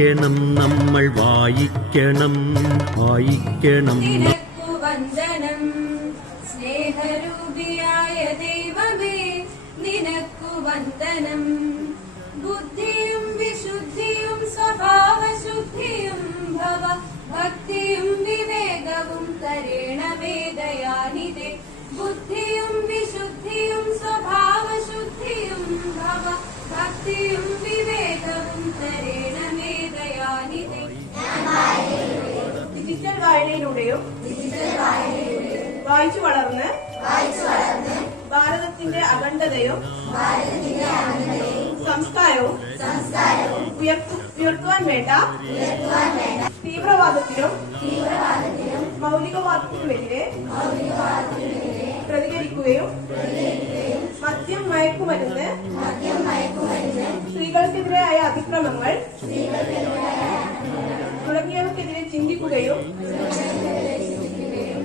വായിക്കണം നമ്മൾ വായിക്കണം വായിക്കണം. വന്ദനം സ്നേഹരൂപിയായ ദൈവമേ നിനക്കു വന്ദനം ബുദ്ധിയും വിശുദ്ധിയും സ്വഭാവശുദ്ധിയും ഭവ ഭക്തിയും വിവേകവും തരേണമേ ദയാനിതേ ബുദ്ധിയും വായനയിലൂടെയും വായിച്ചു വളർന്ന് ഭാരതത്തിന്റെ അഖണ്ഡതയും സംസ്കാരവും ഉയർത്തു- ഉയർത്തുവാൻ വേണ്ട തീവ്രവാദത്തിനും മൗലികവാദത്തിനുമെതിരെ പ്രതികരിക്കുകയും മദ്യം മയക്കുമരുന്ന് സ്ത്രീകൾക്കെതിരായ അതിക്രമങ്ങൾ തുടങ്ങിയവക്കെതിരെ ചിന്തിക്കുകയോ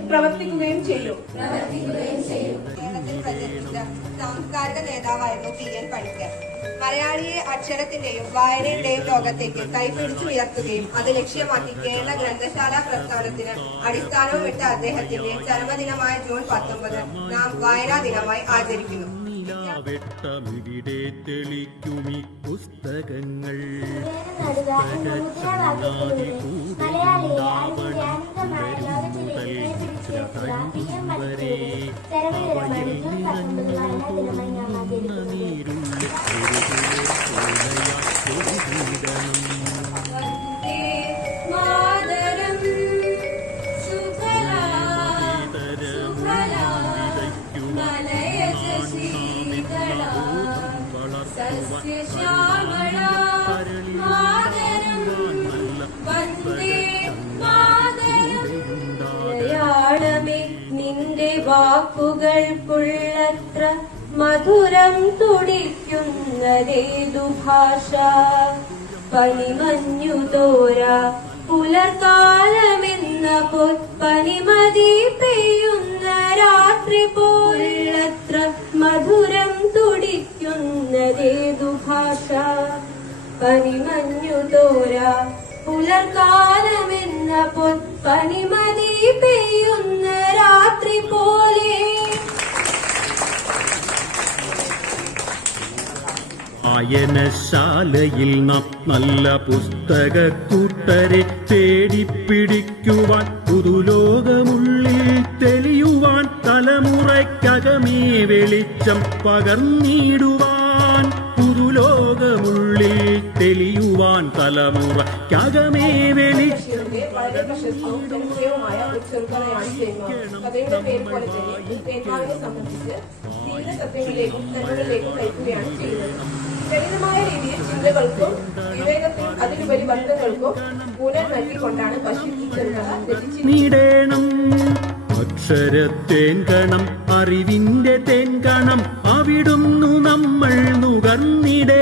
പ്രവർത്തിക്കുകയും ചെയ്യും. സാംസ്കാരിക നേതാവായിരുന്നു പി എൻ പണിക്കർ. മലയാളിയെ അക്ഷരത്തിന്റെയും വായനയുടെയും ലോകത്തേക്ക് കൈപിടിച്ചു ഉയർത്തുകയും അത് ലക്ഷ്യമാക്കി കേരള ഗ്രന്ഥശാല പ്രസ്ഥാനത്തിന് അടിസ്ഥാനവും ഇട്ട അദ്ദേഹത്തിന്റെ ചരമദിനമായ ജൂൺ പത്തൊമ്പത് നാം വായനാ ദിനമായി ആചരിക്കുന്നു. വെട്ടമിവിടെ തെളിക്കുമി പുസ്തകങ്ങൾ. നടുക എന്ന മുദ്രാവാക്യത്തിലൂടെ മലയാളിയെ അറിവിന്റെ അനന്തമായ ലോകത്തിലേക്ക് ചേർക്കുക പി എം പണിക്കരുടെ ചരമദിനമാണ് ജൂൺ മാതരം മലയാളമേ നിന്റെ വാക്കുകൾക്കുള്ളത്ര മധുരം തുടിക്കുന്നതേതു ഭാഷ? പനിമഞ്ഞു തോര പുലർകാലമെന്ന പൊത്പനിമതി പെയ്യുന്ന ഭാഷ പനിമഞ്ഞു തോര. പുലർക്കാലമെന്ന പൊത്പനിമതി പെയ്യുന്ന രാത്രി പോലെ. വായനശാലയിൽ നാം നല്ല പുസ്തക കൂട്ടരെ തേടിപ്പിടിക്കുവാൻ പുതുലോകമുള്ളിൽ തെളിയുവാൻ തലമുറയ്ക്കകമേ വെളിച്ചം പകർന്നിടുവാൻ പുതുലോകമുള്ളിൽ തെളിയുവാൻ തലമുറ. ത്യാഗമേ ബഷീറിന്റെ വളരെ പ്രശസ്തവും ജനപ്രിയവുമായ ഒരു ചെറുകഥയാണ് തേന്മാവ് കഥയുടെ പേര് പോലെ തന്നെ തേന്മാവിനെ സംബന്ധിച്ച് ജീവിത സത്യങ്ങളിലേക്കും നന്മകളിലേക്കും നയിക്കുകയാണ് ചെയ്യുന്നത്. ലളിതമായ രീതിയിൽ ചിന്തകൾക്കും വിവേകത്തിനും അതിലുപരി ബന്ധങ്ങൾക്കും നൽകിക്കൊണ്ടാണ് ബഷീർ ഈ ചെറുകഥ രചിച്ചിരിക്കുന്നത്. നീടേണം. അക്ഷരത്തേൻ കണം അറിവിന്റെ തേൻ കണം അവിടുന്നു നമ്മൾ നുകർന്നിടേ.